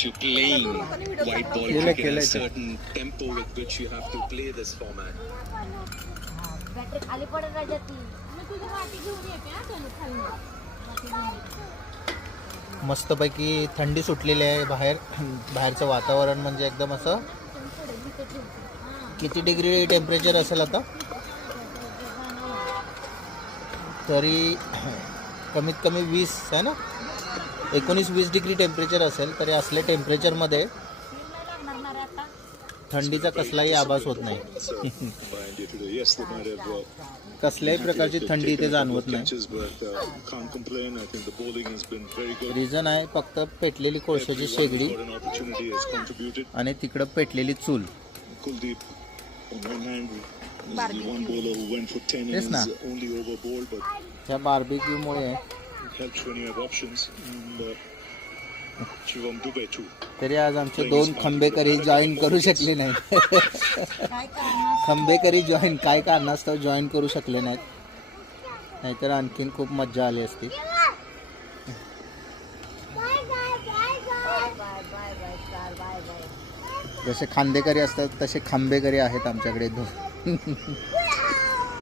to playing white ball cricket in a certain tempo with which you have to play this format. मस्तपैकी थंडी सुटलेली आहे बाहेरचं वातावरण म्हणजे एकदम असं. किती डिग्री टेम्परेचर असेल आता तरी कमीत कमी 20 आहे ना, 19-20 डिग्री टेम्परेचर असेल. तरी असल्या टेम्परेचरमध्ये थंडीचा कसलाही आभास होत नाही. कसल्याही प्रकारची थंडी इथे जाणवत नाही. रिझन आहे फक्त पेटलेली कोळशाची शेगडी आणि तिकडं पेटलेली चूल. तेच ना, त्या बार्बिक्यूमुळे तरी आज आमचे 2 खंबेकरी जॉईन करू शकले नाहीत. खंबेकरी काय कारणास्तव जॉईन करू शकले नाहीत, नाहीतर आणखीन खूप मज्जा आली असती. जसे खांदेकरी असतात तसे खंबेकरी आहेत आमच्याकडे 2.